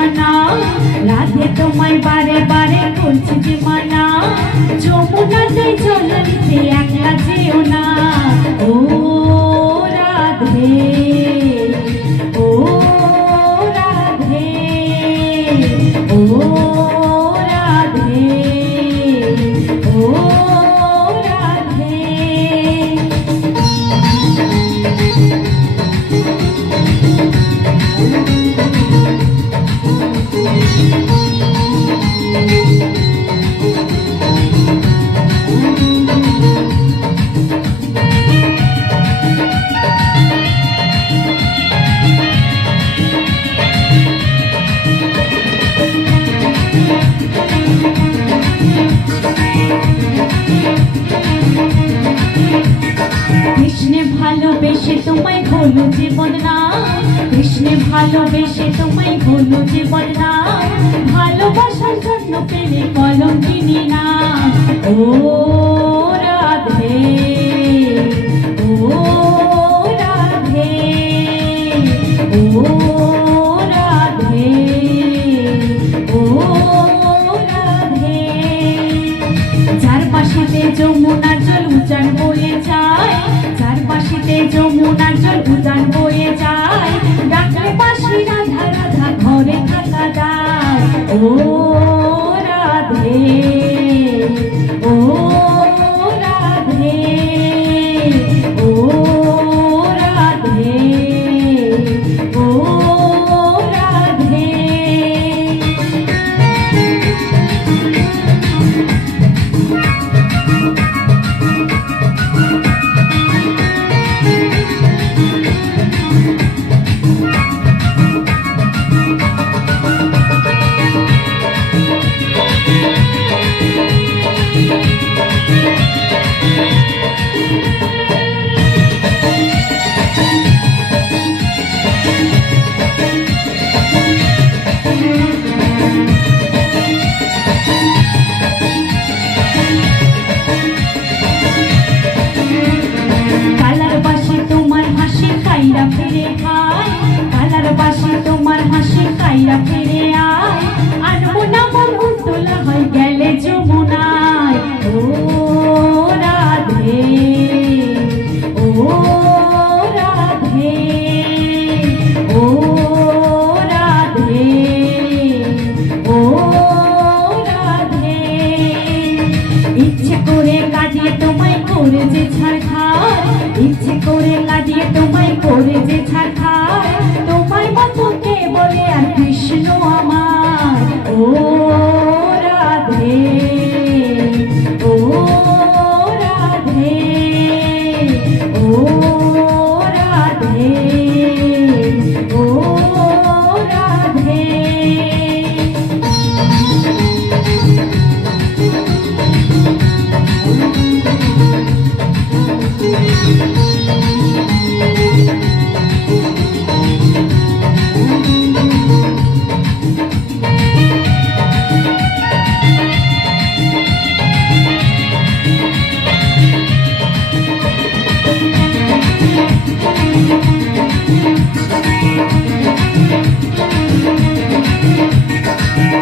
মানা, রাধে তোমায় বারে বারে করছি যে মানা, যমুনাতে জল নিতে একলা যেও না। ও রাধে, ও রাধে, ও রাধে, ও রাধে। কৃষ্ণে ভালোবেসে তোমায় হলো যে বদনাম, কৃষ্ণে ভালোবেসে তোমায় হলো যে বদনাম, ভালোবাসার জন্য পেলে কলঙ্কিনী নাম। ও রাধে, ও রাধে, ও রাধে, ও রাধে। যার পাশেতে যমুনার জল উজান বয়ে যায়, যার পাশেতে যমুনার জল উজান বয়ে যায়, ডাকলে পাশে রাধা রাধা ঘরে থাকা যায়। ও রাধে, ও রাধে, ও রাধে, ও রাধে। কালার বাসে তোমার হাসি কাইরা ফিরে আয়, কালার বাসে তোমার হাসি কাইরা ফিরে আয়, আনবো না মন তোলা হয় গেলে যমুনায়। ও রাধে, ও রাধে, ও রাধে, ও রাধে। ইচ্ছে করে কাঁদিয়ে তোমায় করে যে ছাড়খার, ইচ্ছে করে কাঁদিয়ে তোমায় করে যে ছাড়খার, তোমার মতো কে বলে আর কৃষ্ণ আমার। ও রাধে, ও রাধে, ও রাধে, ও রাধে।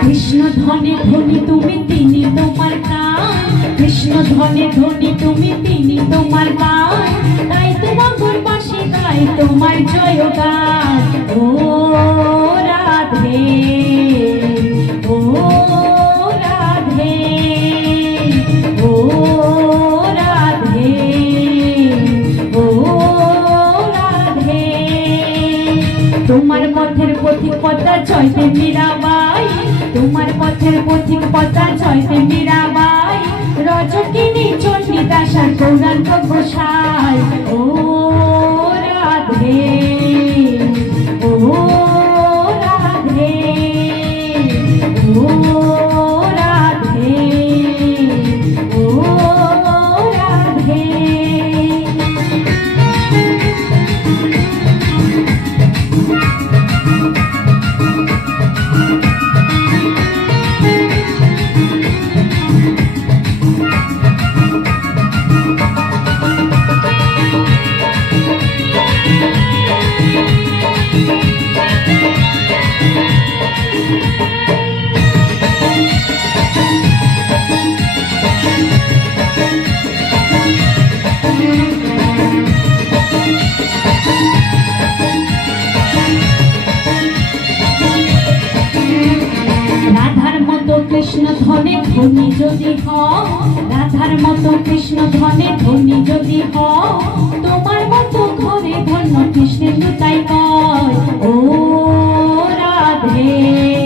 কৃষ্ণ ধনে ধনী তুমি তিনি তোমার গান, কৃষ্ণ ধনে ধনী তুমি তিনি তোমার গান, তাই তোমার পাশে গাই তোমার জয়গান। ও রাধে, ও রাধে, ও রাধে, ও রাধে। তোমার পথের পথিক পথা জয়তে মীরাবাই, তোমার পথের পথিক পথা জয়তে মীরাবাই, রজকিনী চণ্ডীদাস আর গৌরাঙ্গ গোসাই। ও রাধে, ও রাধে, ও রাধে, ও রাধে। মতো কৃষ্ণ ধনে ধনী যদি হও, রাধার মতো কৃষ্ণ ধনে ধনী যদি হও, তোমার মতো ঘরে ধন্য কৃষ্ণের তাই কয় ও রাধে।